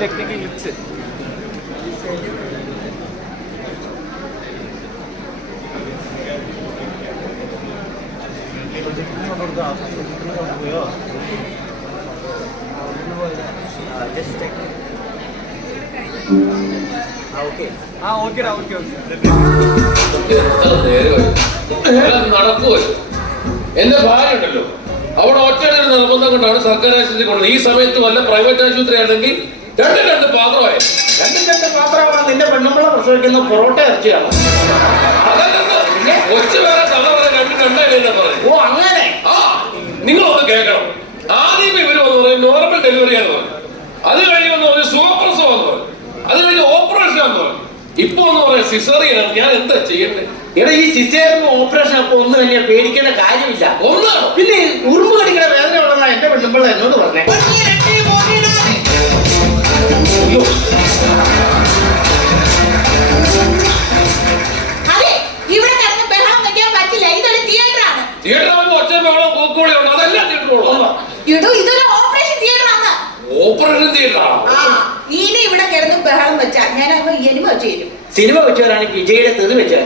Technical glitch. നടക്കുമല്ലോ. എന്റെ ഭാര്യ ഉണ്ടല്ലോ, അവിടെ ഒറ്റയുടെ നിർബന്ധം കൊണ്ടാണ് സർക്കാർ ആശുപത്രി കൊണ്ടത്. ഈ സമയത്ത് വല്ല പ്രൈവറ്റ് ആശുപത്രി ആണെങ്കിൽ രണ്ട് പാത്രമായി. രണ്ട് പാത്രമാണ് നിന്റെ പെണ്ണുമ്പള പ്രസവിക്കുന്ന പൊറോട്ട ഇറച്ചിയാണ്. കൊച്ചു വേറെ തല വരെ രണ്ടായിരം പറയും. ഓ അങ്ങനെ. ആ നിങ്ങളൊന്ന് കേൾക്കണം. ആദ്യം ഇവര് വന്ന് പറയും നോർമൽ ഡെലിവറിയാന്ന് പറയും. അത് കഴിയുമെന്ന് പറഞ്ഞ് സുഖപ്രസവം പറയും. അത് കഴിഞ്ഞ് ഓപ്പറേഷൻ ആന്ന് പറയും. ഇപ്പൊ ഒന്ന് പറയാം സിസേറിയനാണ്. ഞാൻ എന്താ ചെയ്യണ്ടേ? എടാ ഈ സിസേറിയൻ ഓപ്പറേഷൻ അപ്പൊ ഒന്നും തന്നെ പേടിക്കേണ്ട കാര്യമില്ല. ഒന്നാണ് പിന്നെ ഉറുമ്പ് കടിക്കുന്ന വേദന ഉള്ളതാ എന്റെ പെണ്ണുമ്പള എന്നോട് പറഞ്ഞേ. അതെ, ഇവിടെ കിടന്ന് ബഹളം വെക്കാൻ പറ്റില്ല. ഇതൊരു തിയേറ്ററാണ്. തിയേറ്ററാകുമ്പോ ഒച്ച ബഹളം പോക്കൂടെ ഉണ്ട്. അതെല്ലാം തിയേറ്ററുള്ളൂ. ഇതൊരു ഓപ്പറേഷൻ തിയേറ്ററാണ്. ഓപ്പറേഷൻ തിയേറ്ററാണ്. ഇനി ഇവിടെ കിടന്ന് ബഹളം വെച്ചാ ഞാൻ അങ്ങ് എനിമ വെച്ച് തരും. സിനിമ വെച്ചവരാണ് വിജയുടെ തെറി വെച്ചാൽ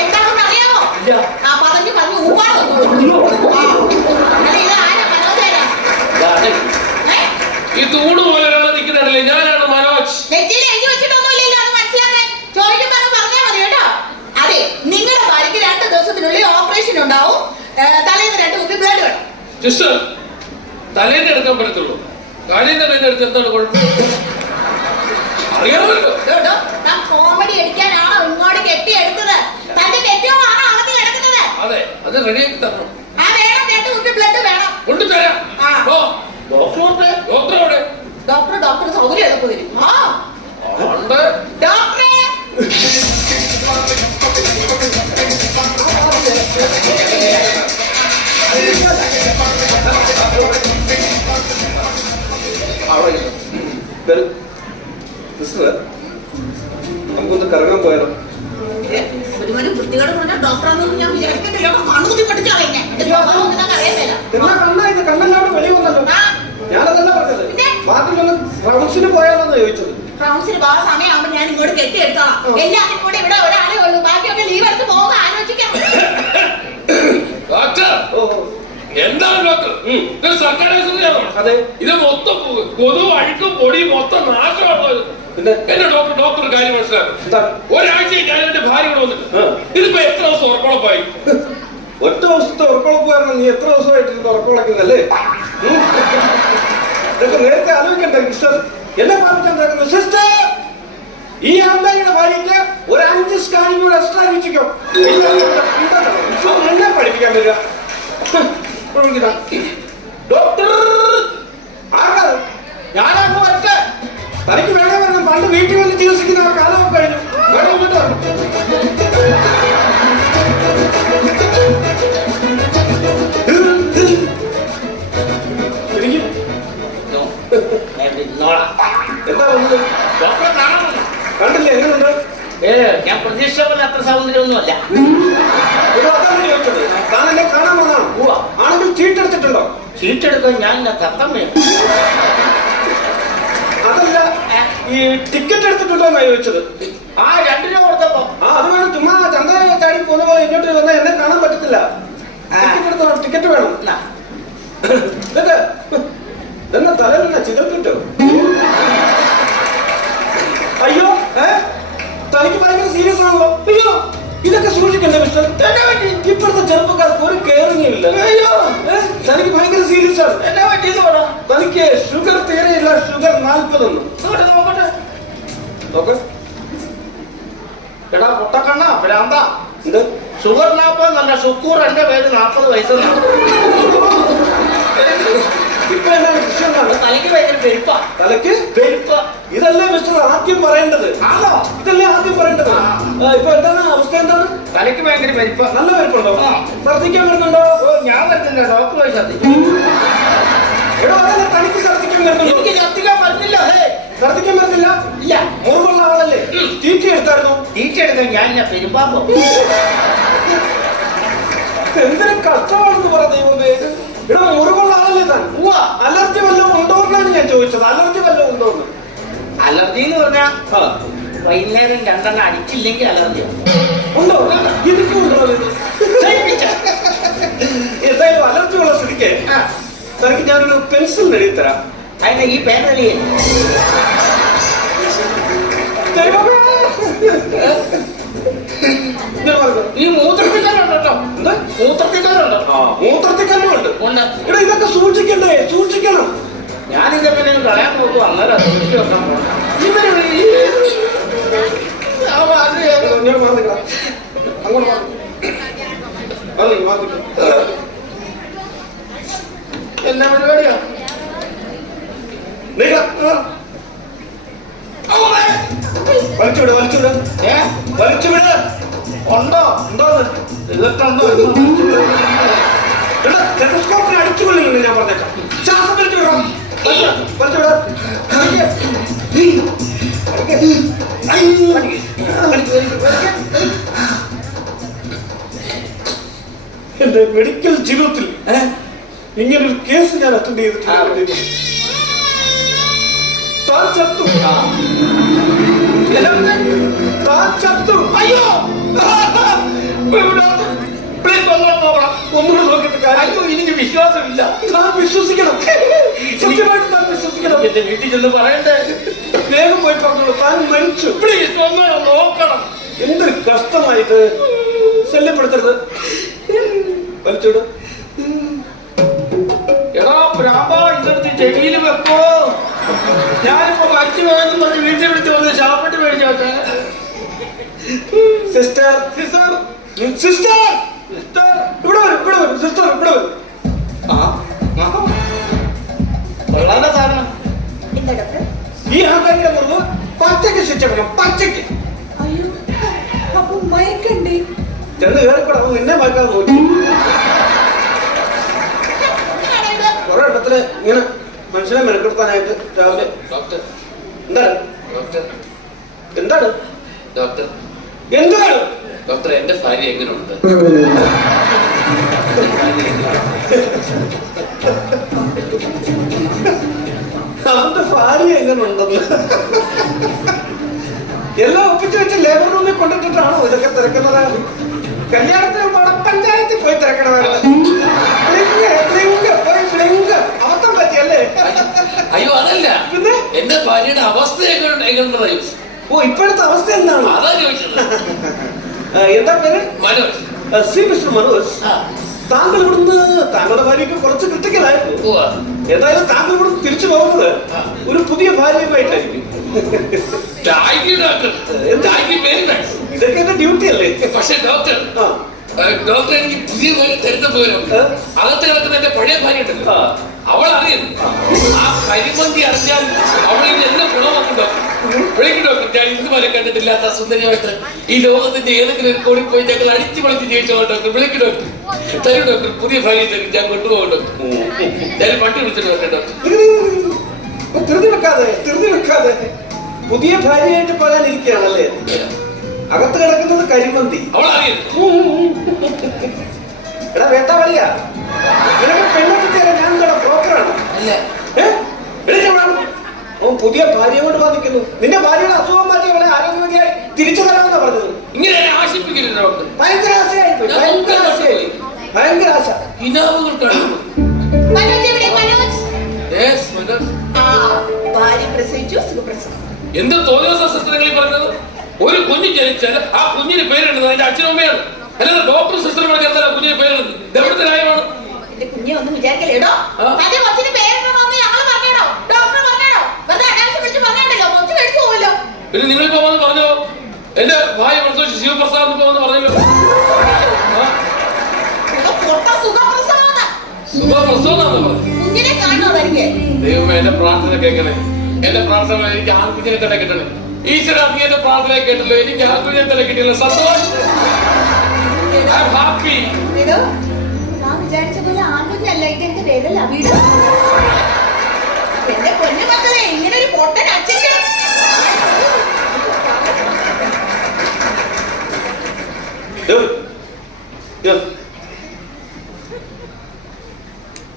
എന്താണെന്ന് അറിയാമോ? ആ പറഞ്ഞു ഊപ്പാൻ ഈ തൂണ് പോലെ നിൽക്കുന്നില്ലേ? ഞാനാണ് മനോജ്. നെറ്റിയിൽ എഴുതി വെച്ചിട്ടൊന്നുമില്ലല്ലോ, അത് മനസ്സിലാക്കാൻ ചോദിക്കുമ്പോ പറഞ്ഞാൽ മതി കേട്ടോ. അതെ, നിങ്ങളുടെ ഭാര്യക്ക് 2 ദിവസത്തിനുള്ളിൽ ഓപ്പറേഷൻ ഉണ്ടാവും. തലേന്ന് 2 കുപ്പി ബ്ലഡ് വേണം. സിസ്റ്റർ, തലേന്ന് എടുക്കാൻ പറ്റത്തുള്ളൂ. കാലിന്റെ എടുത്ത് എന്താണ് കുഴപ്പം? അറിയാമല്ലോ. കോമഡി അടിക്കാനാണോ ഇങ്ങോട്ട് കെട്ടിയെടുത്തത്? തന്റെ കെട്ടിയോളാണോ അകത്ത് കിടക്കുന്നത്? അതെ, അത് റെഡിയാക്കി തരണം. ആ വേണം, 2 കുപ്പി ബ്ലഡ് വേണം. കൊണ്ടുതരാം. ഡോക്ടർ സൗകര്യം എളുപ്പം വരും. ഡോക്ടറെ നമുക്കൊന്ന് കറങ്ങാൻ പോയാലോ? ഒരുപാട് വൃത്തികേട് പറഞ്ഞാൽ ഡോക്ടറാണെന്ന് ഞാൻ വിചാരിക്കത്തില്ല. കണ്ണുകുത്തി പഠിച്ചാലേ കണ്ണെല്ലാം വെളി വന്നല്ലോ. ഞാനതല്ല പറഞ്ഞത്. ബാക്കിലൊന്ന് റൗണ്ട്സിന് പോയാലോന്ന് ചോദിച്ചത്. റൗണ്ട്സിന് പോകാൻ സമയമാകുമ്പോ ഞാൻ ഇങ്ങോട്ട് കെട്ടിയെടുത്തോളാം. എല്ലാവരും കൂടെ ഇവിടെ ഒരാളെ ഉള്ളൂ. ബാക്കിയൊക്കെ ലീവ് എടുത്ത് പോകുമ്പോൾ ആലോചിക്കാം. എന്താണ് ഡോക്ടർ? ഇത് സർക്കാർ ആശുപത്രിയാണോ? അതെ. ഇത് മൊത്തം കൊതുവും അഴുക്കും പൊടിയും മൊത്തം നാശമാണ്. എന്റെ ഡോക്ടർ കാര്യം മനസ്സിലാക്കും. ഒരാഴ്ച ഞാൻ എന്റെ ഭാര്യ കൂടെ വന്നിട്ട് ഇതിപ്പോ എത്ര ദിവസം ഉറക്കുളപ്പായി? ഒറ്റ ദിവസത്തെ ഉറക്കുളപ്പായിരുന്നു. നീ എത്ര ദിവസമായിട്ട് ഉറക്കുളക്കുന്നല്ലേ? ഇതൊക്കെ നേരത്തെ ആലോചിക്കണ്ടേ സിസ്റ്റർ? എന്നെ പറഞ്ഞിട്ടുണ്ടായിരുന്നു സിസ്റ്റർ, ഈ അമ്മയുടെ ഭാര്യയ്ക്ക് ഒരു 5 സ്കാനിംഗ് കൂടെ എക്സ്ട്രാ വെച്ചിക്കോ. എന്നെ പഠിപ്പിക്കാൻ വരിക ഡോക്ടർ. ആർക്കാണ്? ഞാനാകുമ്പോ വരട്ടെ. തനിക്ക് വേണേ വരണം. പണ്ട് വീട്ടിൽ വന്ന് ചികിത്സിക്കുന്ന ആ കാലമൊക്കെ കഴിഞ്ഞു. വേണം ഇങ്ങോട്ട് വരണം. എന്താ കണ്ടില്ലേ? എങ്ങനെയുണ്ട്? ഞാൻ പ്രതീക്ഷ പോലെ അത്ര സൗന്ദര്യമൊന്നുമല്ല. അതാണ് ചോദിച്ചത്. താൻ എന്നെ കാണാൻ വന്നാണ്. ആണെങ്കിൽ ചീട്ടെടുത്തിട്ടുണ്ടോ? ചീട്ടെടുക്കാൻ ഞാൻ തത്തം വേണം. അതല്ല, ഈ ടിക്കറ്റ് എടുത്തിട്ടുണ്ടോ എന്നാ ചോദിച്ചത്. 2 രൂപ കൊടുത്തപ്പോ അത് വേണം. ചുമ്മാ ചന്ത ചാടി പോകുന്ന പോലെ ഇങ്ങോട്ട് വന്നാൽ എന്നെ കാണാൻ പറ്റത്തില്ല. ടിക്കറ്റ് എടുത്തോ? ടിക്കറ്റ് വേണം. ഇതൊക്കെ ഇതെന്നെ തലയിലല്ല ചിതർത്തിട്ടോ? അയ്യോ, തനിക്ക് ഭയങ്കര സീരിയസ് ആണല്ലോ. അയ്യോ, ഇതൊക്കെ സൂക്ഷിക്കണ്ടേ മിസ്റ്റർ? ഇപ്പോഴത്തെ ചെറുപ്പക്കാർക്ക് ഒരു കെയറിംഗില്ല. അയ്യോ, തനിക്ക് ഭയങ്കര സീരിയസ് ആണ്. എന്നാ പറ്റിയെന്ന് പറ. തനിക്ക് ഷുഗർ തീരെയില്ല. ഷുഗർ 40 നോക്കട്ടെ. നോക്ക്. എടാ പൊട്ടക്കണ്ണ ഭ്രാന്ത. ഇത് ഷുഗർ 40 എന്നല്ല, ഷുക്കൂർ. എന്റെ പേര് 40 വയസ്സെന്നാണ്. ഇപ്പൊ എന്താണ് വിഷയം? എന്താണ്? തലയ്ക്ക് ഭയങ്കര പെരുപ്പ. തലയ്ക്ക് പെരുപ്പ? ഇതല്ലേ മിസ്റ്റർ ആദ്യം പറയേണ്ടത്? ആണോ? ഇതല്ലേ ആദ്യം പറയേണ്ടത്? ഇപ്പൊ എന്താണ് അവസ്ഥ? എന്താണ്? തലയ്ക്ക് ഭയങ്കര പെരുപ്പ. നല്ല പെരുപ്പുണ്ടോ? ഛർദ്ദിക്കാൻ വരുന്നുണ്ടോ? ഞാൻ വരുന്നില്ല, ഡോക്ടർ പോയി ഛർദ്ദിക്കും. എടോ, അതല്ല, തനിക്ക് ഛർദ്ദിക്കാൻ വരുന്നുണ്ടോ? എനിക്ക് ഛർദ്ദിക്കാൻ പറ്റില്ല. ഛർദ്ദിക്കാൻ പറ്റില്ല? ഇല്ല. മുറിവുള്ള പിച്ചെടുക്കാൻ ഞാൻ പെരുമ്പാമ്പോ. എന്തൊരു കഷ്ടമാണെന്ന് പറ ദൈവമേ. ഇവിടെ മുറിവുള്ള ആളല്ലേ താൻ? അലർജി വല്ലതും ഉണ്ടോന്നാണ് ഞാൻ ചോദിച്ചത്. അലർജി വല്ലതും ഉണ്ടോന്ന്? അലർജി എന്ന് പറഞ്ഞാ വൈകുന്നേരം 2 അടിച്ചില്ലെങ്കിൽ അലർജി ഉണ്ടോ? എനിക്കുണ്ടോ? എന്തായാലും അലർജി ഉള്ള സ്ഥിതിക്ക് തനിക്ക് ഞാനൊരു പെൻസിൽ എഴുതി തരാം. അതിന് ഈ പേരളിയെ ഈ മൂത്രത്തിക്കല്ലുണ്ടോ? എന്താ മൂത്രത്തിക്കല്ലുണ്ടോ? മൂത്രത്തിക്കല്ലുണ്ട്. ഉണ്ട്. ഇവിടെ ഇതൊക്കെ സൂക്ഷിക്കണ്ടേ? സൂക്ഷിക്കണം. ഞാനിതൊക്കെ കളയാൻ നോക്കും. അന്നേരം സൂക്ഷിച്ച് വെക്കാൻ പോകണം. ഞാൻ മാറിക്കാം. അങ്ങോട്ട് മാറി. എന്നാ പരിപാടിയോ? വലിച്ചുവിട്. വലിച്ചുവിട്. ഉണ്ടോ? ഉണ്ടോന്ന് ഇതൊക്കെ ഉണ്ടോ? ടെലസ്കോപ്പിന് അടിച്ചുകൊള്ളില്ലെന്ന് ഞാൻ പറഞ്ഞേക്കാം. ശ്വാസം വലിച്ചുവിടാം. വലിച്ചുവിടാം. എന്റെ മെഡിക്കൽ ജീവിതത്തിൽ ഇങ്ങനൊരു കേസ് ഞാൻ അറ്റൻഡ് ചെയ്തിട്ടുണ്ട്. താൻ ചത്തു. അയ്യോ ഒന്നുകൂടെ നോക്കിയിട്ട് കാര്യം. എനിക്ക് വിശ്വാസമില്ല. താൻ വിശ്വസിക്കണം. സത്യമായിട്ട് താൻ വിശ്വസിക്കണം. എന്റെ വീട്ടിൽ ചെന്ന് പറയണ്ടേ? വേഗം പോയി പറഞ്ഞോളൂ. താൻ മരിച്ചു. പ്ലീസ് ഒന്നുകൂടെ നോക്കണം. എന്തൊരു കഷ്ടമായിട്ട്. ശല്യപ്പെടുത്തരുത്. വലിച്ചോട്. എടാ പ്രാമ്പ, ഇതെടുത്ത് ചെവിയിൽ വെക്കോ. ഞാനിപ്പോ മരിച്ചു പോയെന്ന് പറഞ്ഞ് വീട്ടിൽ വിളിച്ച് വന്ന് ശാപ്പെട്ട് മേടിച്ചോട്ടെ. സിസ്റ്റർ സിസ്റ്റർ സിസ്റ്റർ സിസ്റ്റർ ഇവിടെ വരും. സിസ്റ്റർ ഇവിടെ വരും. കൊള്ളാണ്ട സാധനം. എന്താ ഡോക്ടർ? ഈ ആൾക്കാരുടെ മുറിവ് പച്ചയ്ക്ക് ശിക്ഷിക്കണം. പച്ചയ്ക്ക് അയ്യോ, അപ്പൊ മയക്കണ്ടേ? ചെന്ന് കയറിപ്പെടാം. നിന്നെ മയക്കാൻ നോക്കി. കുറെ ഇടത്തില് ഇങ്ങനെ മനുഷ്യനെ മെനക്കെടുത്താനായിട്ട് രാവിലെ. ഡോക്ടർ എന്താണ് ഡോക്ടർ എന്താണ് ഡോക്ടർ എന്താണ് ഡോക്ടർ എന്റെ ഭാര്യ എങ്ങനെയുണ്ട്? അവന്റെ ഭാര്യ എങ്ങനെ ഉണ്ടെന്ന് എല്ലാം ഒപ്പിച്ചു വെച്ച് ലേബർ റൂമിൽ കൊണ്ടിട്ടിട്ടാണോ ഇതൊക്കെ തിരക്കുന്നത്? കല്യാണത്തിന് പഞ്ചായത്തിൽ പോയി തിരക്കണമായിരുന്നു. അവസ്ഥം പറ്റിയല്ലേ? അയ്യോ അതല്ല, പിന്നെ എന്റെ ഭാര്യയുടെ അവസ്ഥ എങ്ങനെയുണ്ടെന്നാ ചോദിച്ചു. ഓ, ഇപ്പോഴത്തെ അവസ്ഥ എന്താണ്? അതാ ചോദിച്ചത്. എന്താ പേര്? മനോജ്. സി മിസ്റ്റർ മനോജ്, താങ്കൾ ഇവിടുന്ന് താങ്കളുടെ ഭാര്യയ്ക്ക് കുറച്ച് ക്രിട്ടിക്കലായിരുന്നു. എന്തായാലും താങ്കൾ ഇവിടുന്ന് തിരിച്ചു പോകുന്നത് ഒരു പുതിയ ഭാര്യയുമായിട്ടായിരിക്കും. ഇതൊക്കെ എന്റെ ഡ്യൂട്ടി അല്ലേ? പക്ഷെ ഡോക്ടർ ഡോക്ടർ എനിക്ക് പുതിയ തരുന്ന പോലും അകത്ത് കിടക്കുന്ന എന്റെ പഴയ ഭാര്യ ഉണ്ടല്ലോ, അവൾ അറിയുന്നു. ആ കരിമന്തി അറിഞ്ഞാൽ അവൾ ഇനി എന്നെ ഗുണമാക്കും ഡോക്ടർ. വിളിക്കും ഡോക്ടർ, ഞാൻ ഇന്നുവരെ കണ്ടിട്ടില്ലാത്ത സുന്ദരിയായിട്ട് ഈ ലോകത്തിന്റെ ഏതെങ്കിലും ഒരു കോടി പോയി ഞങ്ങൾ അടിച്ചു പൊളിച്ച് ജീവിച്ചോ ഡോക്ടർ. വിളിക്കും ഡോക്ടർ, തരും ഡോക്ടർ. പുതിയ ഭാര്യ തരും, ഞാൻ കൊണ്ടുപോകും ഡോക്ടർ. ഞാൻ വണ്ടി വിളിച്ചിട്ട് വരട്ടെ ഡോക്ടർ. ധൃതി വെക്കാതെ പുതിയ ഭാര്യയായിട്ട് പറയാനിരിക്കുകയാണല്ലേ? അകത്ത് കിടക്കുന്നത് കരിമന്തി. അവൾ അറിയുന്നു. എടാ വേട്ടാവളിയാ, നിനക്ക് പെണ്ണൊക്കെ ഞാൻ നിങ്ങളുടെ ബ്രോക്കറാണ്. ഓ, പുതിയ ഭാര്യ കൊണ്ട് വന്നിരിക്കുന്നു. നിന്റെ ഭാര്യയുടെ അസുഖം മാറ്റി അവളെ ആരോഗ്യവതിയായി തിരിച്ചു തരാമെന്നാ പറഞ്ഞത്. ഇങ്ങനെ ആശിപ്പിക്കരുത് ഡോക്ടർ. ഭയങ്കര ആശയായി പോയി. ഭയങ്കര ആശ. ഇനാവുകൾ കാണുന്നു. മനോജ് എവിടെ? മനോജ്. Yes, മനോജ്. ഭാര്യ പ്രസവിച്ചു, സുഖപ്രസവം. എന്ത് തോന്നിയ പറഞ്ഞത്? ഒരു കുഞ്ഞ് ജനിച്ചാൽ ആ കുഞ്ഞിന് പേരിടുന്നത് അതിന്റെ അച്ഛനമ്മയാണ്. അല്ലാതെ ഡോക്ടർ സിസ്റ്റർ ചേർത്താൽ ആ കുഞ്ഞിന് പേരിടുന്നത് എവിടുത്തെ ന്യായമാണ്? എന്റെ കുഞ്ഞെ ഒന്നും വിചാരിക്കല്ലേടോ. തന്റെ കൊച്ചിന് പേരിടണമെന്ന് ഞങ്ങൾ പറഞ്ഞോ? ഡോക്ടർ പറഞ്ഞോ? വെറുതെ അനാവശ്യം വിളിച്ച് പറഞ്ഞോ, കൊച്ചു കഴിച്ചു പോവല്ലോ. പിന്നെ നിങ്ങളിപ്പോ വന്ന് പറഞ്ഞോ എന്റെ ഭാര്യ പ്രസവിച്ച് ശിവപ്രസാദ് ഇപ്പൊ വന്ന് പറഞ്ഞല്ലോ. കുഞ്ഞിനെ കാണുന്നതായിരിക്കേ. ദൈവമേ, എന്റെ പ്രാർത്ഥന കേൾക്കണേ. എന്റെ പ്രാർത്ഥന എനിക്ക് ആൺകുഞ്ഞിനെ തന്നെ കിട്ടണേ. ഈശ്വര, നീ എന്റെ പ്രാർത്ഥന കേട്ടല്ലോ. എനിക്ക് ആൺകുഞ്ഞിനെ തന്നെ കിട്ടിയല്ലോ. സന്തോഷം. ഹാപ്പി. ഞാൻ വിചാരിച്ച പോലെ ആൺകുഞ്ഞല്ല, ഇത് എന്റെ പേരല്ല വീട്. എന്റെ പൊന്നു മക്കളെ, ഇങ്ങനെ ഒരു പൊട്ടൻ അച്ഛൻ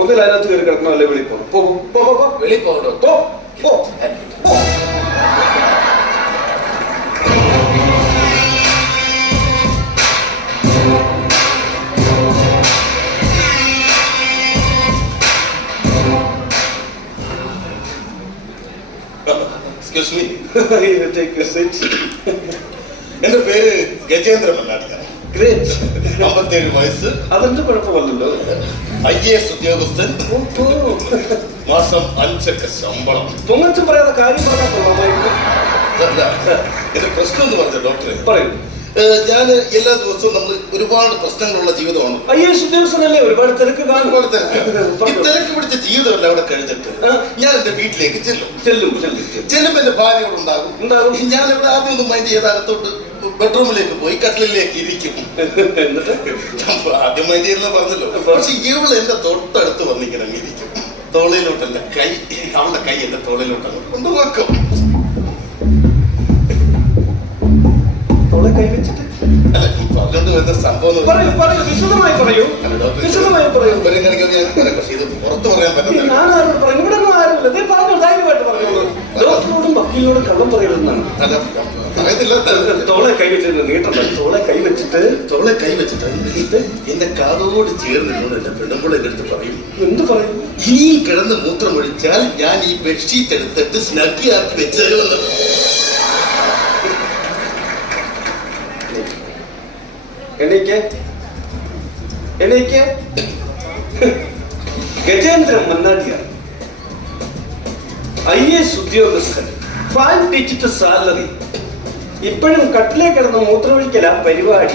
ഒന്നിൽ അതിനകത്ത് കയറി കിടക്കണം, അല്ലെ വെളി പോകണം. വെളി പോകണോ? Excuse me, Take a seat. എന്റെ പേര് ഗജേന്ദ്ര മന്നാടിയാണ്. Great. 57 വയസ്സ്, അതെന്ത് കുഴപ്പമല്ലല്ലോ. IAS ഉദ്യോഗസ്ഥൻ, മാസം 5 ശമ്പളം. പൊങ്ങച്ചും പറയാതെ കാര്യം പറഞ്ഞാൽ കൊള്ളാമായിരുന്നു. അതല്ല, എന്റെ പ്രശ്നം എന്ന് പറഞ്ഞ ഡോക്ടറെ, പറയൂ. ഞാൻ എല്ലാ ദിവസവും നമ്മൾ ഒരുപാട് പ്രശ്നങ്ങളുള്ള ജീവിതമാണ്. IAS ഉദ്യോഗസ്ഥനല്ലേ, ഒരുപാട് തിരക്ക് കാണും. ഒരുപാട് തിരക്ക്. ഈ തിരക്ക് പിടിച്ച ജീവിതമല്ല അവിടെ കഴിഞ്ഞിട്ട് ഞാൻ എന്റെ വീട്ടിലേക്ക് ചെല്ലുമ്പോ എന്റെ ഭാര്യയോട് ഉണ്ടാകും. ഞാൻ ഇവിടെ ആദ്യം ഒന്ന് മൈൻഡ് ചെയ്ത് അകത്തോട്ട് ബെഡ്റൂമിലേക്ക് പോയി കട്ടിലേക്ക് ഇരിക്കും. ആദ്യം മൈൻഡ് ചെയ്യുന്ന പറഞ്ഞല്ലോ. പക്ഷെ ഇവള് എന്റെ തൊട്ടടുത്ത് വന്നിങ്ങനെ ഇരിക്കും. തോളയിലോട്ട് എന്റെ കൈ, അവളുടെ കൈ എന്റെ തോളയിലോട്ട് കൊണ്ടുപോക്കും. കൈവച്ചിട്ട് അല്ല, പറഞ്ഞോണ്ട് വരുന്ന സംഭവം വിശദമായി പറയൂ. പക്ഷെ ഇത് പുറത്ത് പറയാൻ പറ്റുന്നില്ല. ഞാൻ ആരോട് പറയും? ഇവിടെ ഒന്നും ആരുമില്ല. നീ പറഞ്ഞു, ധൈര്യമായിട്ട് പറഞ്ഞോളൂ. ഡോക്ടറോടും വക്കീലിനോടും കള്ളം പറയരുതെന്നാണ്. തോളെ കൈവച്ചിട്ട് നീട്ടണ്ട. തോളെ കൈവച്ചിട്ട് എന്റെ കാതോട് ചേർന്നിരുന്നു എന്റെ പെണ്ണുമ്പോൾ എന്റെ അടുത്ത് പറയും. എന്ത് പറയും? ഇനിയും കിടന്ന് മൂത്രമൊഴിച്ചാൽ ഞാൻ ഈ ബെഡ്ഷീറ്റ് എടുത്തിട്ട് സ്നഗ്ഗിയാക്കി വെച്ചേരുമെന്ന്. എണീക്ക്. ഗജേന്ദ്രൻ മന്നാടിയാണ്, IAS ഉദ്യോഗസ്ഥൻ, ഫാൻ ടീച്ചിട്ട് സാലറി. ഇപ്പോഴും കട്ടിലേ കിടന്ന് മൂത്രമൊഴിക്കല പരിപാടി.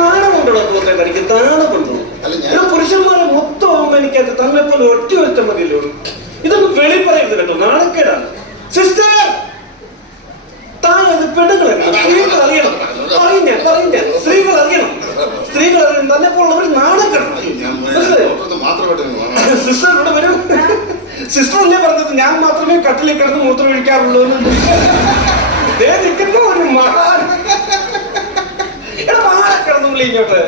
നാണമുണ്ടോ തോട്ടെ? തനിക്ക് നാണമുണ്ടോ? പുരുഷന്മാരെ മൊത്തം അവമാനിക്കാത്ത തന്നെപ്പോലെ ഒറ്റ മതിയല്ലോ. ഇതൊന്നും വെളി പറയരുത് കേട്ടോ, നാണക്കേടാണ്. സിസ്റ്റർ, താൻ അത് പെണ്ണുങ്ങളെ സ്ത്രീകൾ അറിയണം. സ്ത്രീകൾ അറിയണം. തന്നെ പോലുള്ളവർ നാണം കിടണം. സിസ്റ്റർ ഇവിടെ വരും. സിസ്റ്റർ അല്ലേ പറഞ്ഞത് ഞാൻ മാത്രമേ കട്ടിലേക്ക് കിടന്ന് മൂത്രം ഒഴിക്കാറുള്ളൂ എന്ന്. നിൽക്കുന്ന ഒരു മഹാൻ. എടാ, മാറ കിടന്നു ഇങ്ങോട്ട്.